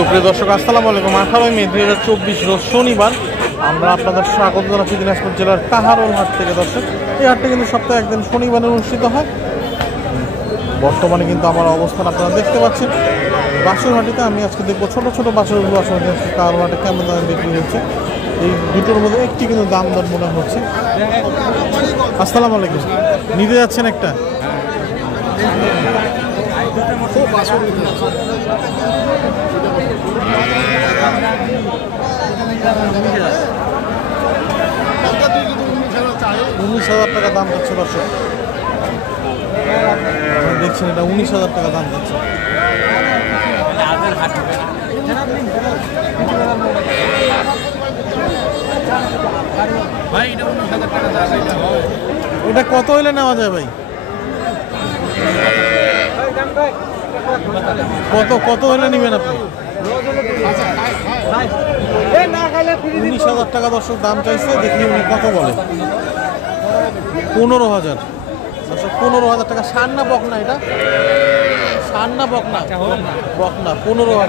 সুপ্রিয় দর্শক আসসালামু আলাইকুম। 18 মে 2024 রোজ শনিবার আমরা আপনাদের স্বাগত জানাচ্ছি দিনাজপুর জেলার কাহারোল হাট থেকে। দর্শক, এই হাটটি কিন্তু সপ্তাহে একদিন শনিবারে অনুষ্ঠিত হয়। বর্তমানে কিন্তু আমার অবস্থান আপনারা দেখতে পাচ্ছেন বাছুর হাটিতে। আমি আজকে দেখবো ছোট ছোট বাছুরগুলো আসলে কাহারোল হাটে কেমন দামে বিক্রি হচ্ছে। এই দুটোর মধ্যে একটি কিন্তু দাম দর মনে হচ্ছে। আসসালামু আলাইকুম, নিতে যাচ্ছেন একটা? $19,000 দাম যাচ্ছে দর্শক, দেখছেন এটা $19,000 দাম যাচ্ছে। এটা কত হইলে নেওয়া যায় ভাই? কত হইলে নেবেন আপনি? $19,000 দর্শক দাম চাইছে। দেখি উনি কত বলে। 15,000 দর্শক, 15,000 টাকা। সার না বকনা? এটা সার না বকনা? বকনা। 15,000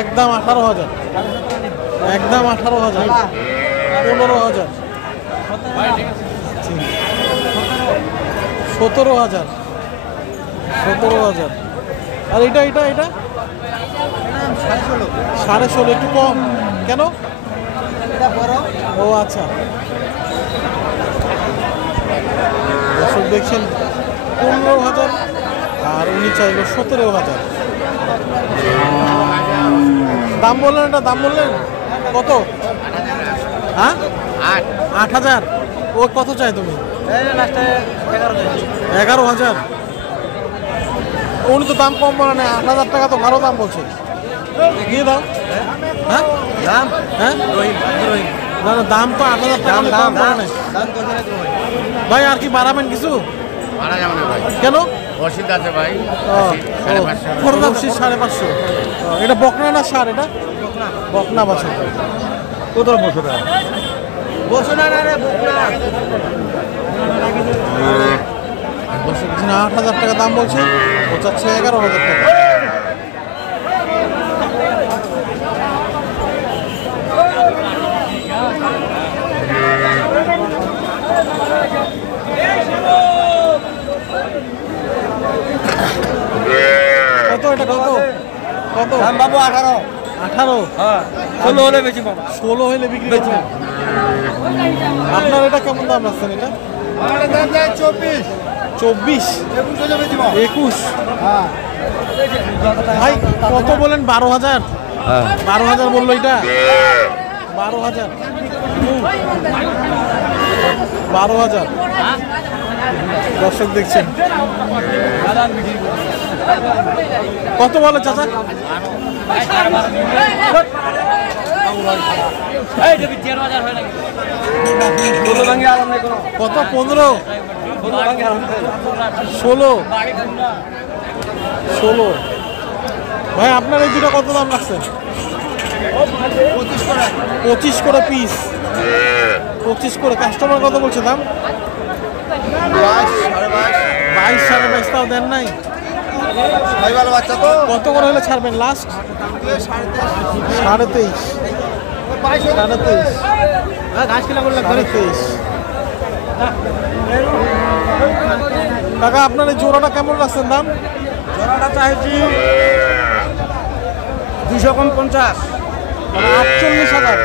একদম। 18,000 একদম। 18,000 15,000 17,000 17,000। আর এটা এটা এটা 16.5, একটু কম কেন? ও আচ্ছা, দর্শক দেখছেন 15,000 আর উনি চাইল 17,000 দাম বললেন। এটা দাম বললেন কত? হ্যাঁ, 8,000। ও কত চাই তুমি? 11,000। উনি তো দাম কম বলে না, 8,000 টাকা তো ভালো দাম বলছে। দিয়ে দাও। হ্যাঁ দাম, হ্যাঁ না না, দাম তো 8,000 টাকা দাম বলে না ভাই। আর কি বাড়াবেন কিছু? কেন? রসিদ আছে ভাই। 550। এটা বকনা না সার? এটা বকনা বাছুর। কত বছর? 8,000 টাকা দাম বলছে, ও চাচ্ছে 11,000 টাকা। কত এটা? কত বাবু? 18। 16 হলে বেশি পাবো। 16 হলে বিক্রি করছেন। আপনার এটা কেমন দাম রাখছেন? এটা 24 21। ভাই কত বলেন? 12,000। 12,000 বললো এটা। 12,000 12,000 দর্শক দেখছেন। কত বলে চাচা? কত? 15 16। ভাই আপনার এই দুটো কত দাম রাখছেন? 25 করে পিস। 25 করে। কাস্টমার কত বলছে দাম? 22 22.5 তাও দেন নাই? কত করে হলে ছাড়বেন লাস্ট? 23.5 23.5। কাকা আপনার এই জোড়াটা কেমন রাখছেন দাম? জোড়াটা চাইছি 250। 48,000।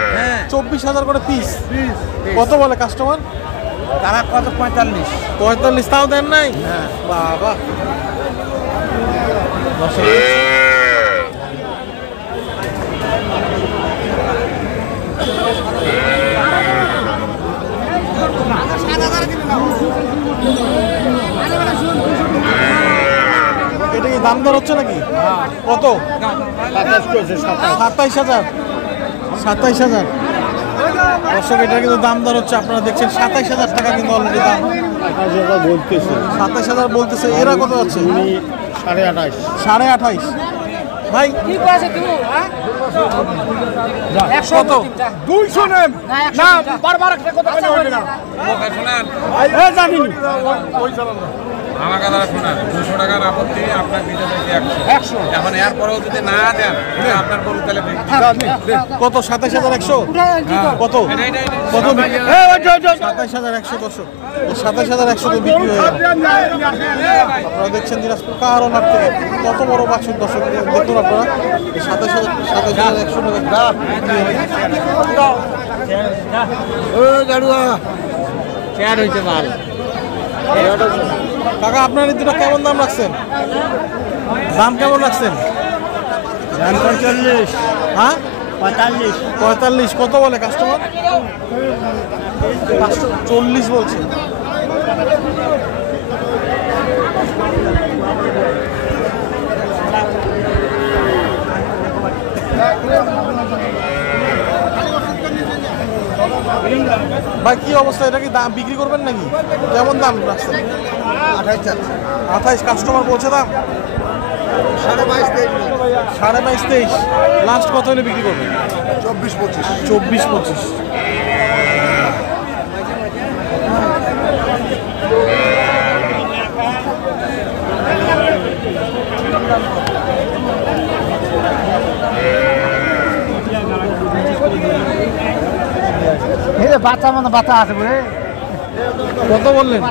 24,000 করে পিস। কত বলে কাস্টমার? তারা কত? 45 তাও দেন নাই? বাবা। এটা কি দাম দর হচ্ছে নাকি? কত? 27,000 27,000 দর্শক, এটা কিন্তু দাম দর হচ্ছে। আপনারা দেখছেন 27,000 টাকা কিন্তু অলরেডি দাম বলতেছে। 27,000 বলতেছে। এরা কত আছে? 28.5 ভাই কত? 200 নেন না, বারবার একটা কথা বলে হবে না। জানি আমার কথা শোনান, 200 টাকার আপত্তি আপনার দিতে চাইছি 100। এখন এরপরেও যদি না দেন তাহলে আপনার গরু তাহলে কত? 27,100? কত কত? 27,100 দর্শক, 27,100 তো বিক্রি হয়ে গেল। আপনারা দেখছেন দিনাজপুর কাহারোল হাট থেকে কত বড় বাছুর দর্শক, দেখুন আপনারা 27,100 টাকা বিক্রি হয়ে গেছে। কাকা আপনার এই দুটো কেমন দাম রাখছেন? দাম কেমন রাখছেন? 45 হ্যাঁ 45 45। কত বলে কাস্টমার? 40 বলছে। ভাই কি অবস্থা, এটা কি দাম বিক্রি করবেন নাকি? কেমন দাম রাখছেন? 28 কাস্টমার বলছে দাম 22.5-23। লাস্ট কত হলে বিক্রি করবেন? 24-25। বাচ্চা মানে বাচ্চা আছে বলে কত বললেন?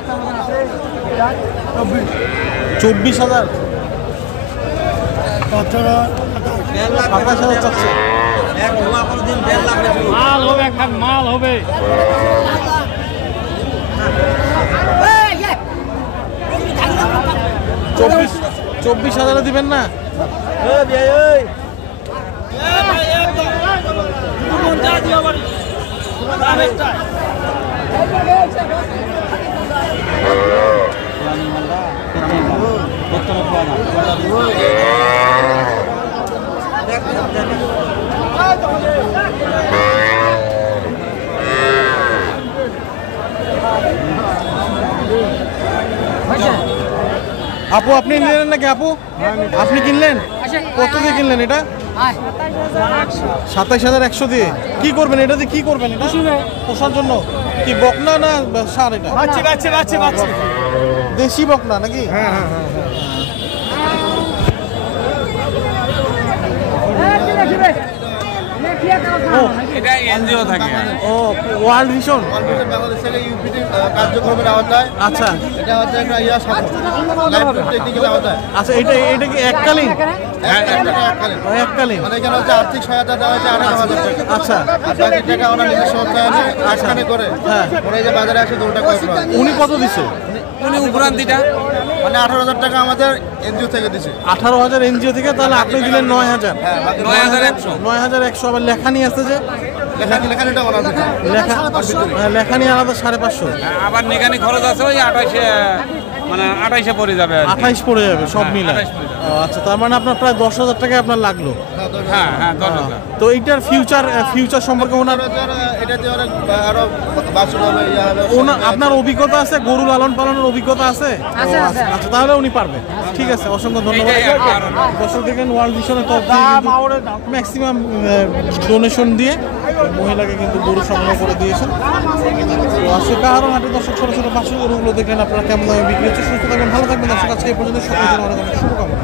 24,000। 27,000 চাচ্ছে। মাল হবে, একটা মাল হবে। 24,000 দিবেন না? আপু আপনি নিলেন নাকি? আপু আপনি কিনলেন? কত দিয়ে কিনলেন এটা? 27,100 দিয়ে। কি করবেন এটা দিয়ে? কি করবেন এটা? পোষার জন্য? কি বকনা না সার এটা? দেশি বকনা নাকি? এটা এনজিও থাকে। ও ওয়ার্ল্ড ভিশন। বাংলাদেশের ইউপিটি কার্যক্রমের আওতায়। আচ্ছা এটা হচ্ছে একটা ইয়া সাথে লাইফ টেকনিক্যাল আওতায়। আচ্ছা, এটা কি এককালীন? এককালীন। মানে এখানে হচ্ছে আর্থিক সহায়তা দেওয়া হচ্ছে 18,000 টাকা। আচ্ছা আর বাকি টাকা ওনার নিজস্ব অর্থায়নে একখানে করে হ্যাঁ। ওরা এই যে বাজারে আসে গরুটা ক্রয় করা হয়। উনি কত দিছে? উনি উপরান্তিটা মানে 18,000 টাকা আমাদের এনজিও থেকে দিছে। 18,000 এনজিও থেকে, তাহলে আপনি দিলেন 9,000। হ্যাঁ, বাকি 9,100। 9,100। আবার লেখানি আছে যে লেখানিটা ওনার দিছে। লেখানি আলাদা 550। আবার নিগানি খরচ আছে ওই 28 পড়ে যাবে আর কি। 28 পড়ে যাবে সব হ্যাঁ, মিলে। 28 পড়ে যাবে। আচ্ছা, তার মানে আপনার প্রায় 10,000 টাকা আপনার লাগলো। হ্যাঁ হ্যাঁ 10,000। তো এইটার ফিউচার সম্পর্কে ওনার এটাতে অনেক আরো বাছুর হবে, ইয়া হবে। আপনার অভিজ্ঞতা আছে? গরু লালন পালনের অভিজ্ঞতা আছে? আচ্ছা, তাহলে উনি পারবে। ঠিক আছে, অসংখ্য ধন্যবাদ। এটাই আর কি। দর্শক দেখেন ওয়ার্ল্ড ভিশনের তরফ থেকে ম্যাক্সিমাম ডোনেশন দিয়ে মহিলাকে কিন্তু গরু সংগ্রহ করে দিয়েছেন। তো আজকে কাহারোল হাটে দর্শক ছোট ছোট বাছুর গরুগুলো দেখলেন আপনারা কেমন দামে বিক্রি হচ্ছে। সুস্থ থাকবেন, ভালো থাকবেন দর্শক। আজকে এই পর্যন্ত সকলের জন্য অনেক অনেক শুভকামনা।